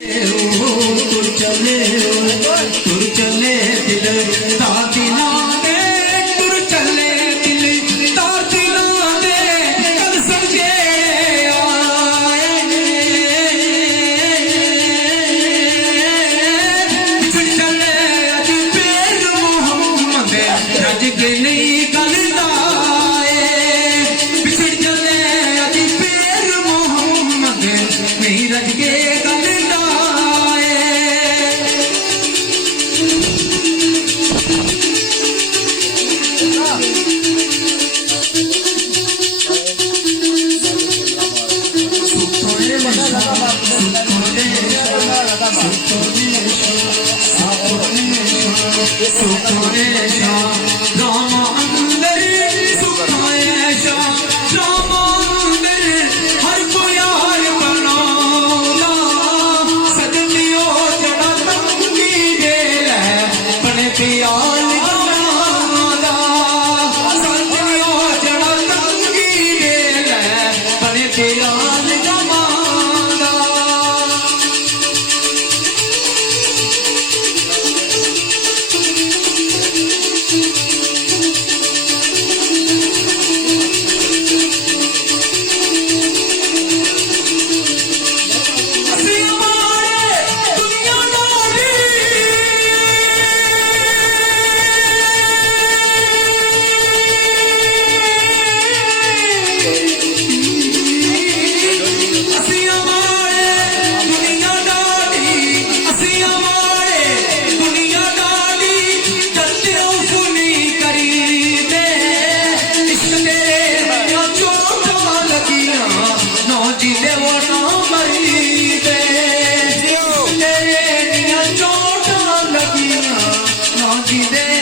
तुर चले दिल तादिना दे तुर चले दिल तादिना दे कल समझे आए तुर चले अज पेर मोहम्मद रज के नहीं कल दाए बिछड़ चले अज पेर मोहम्मद नहीं रज के Did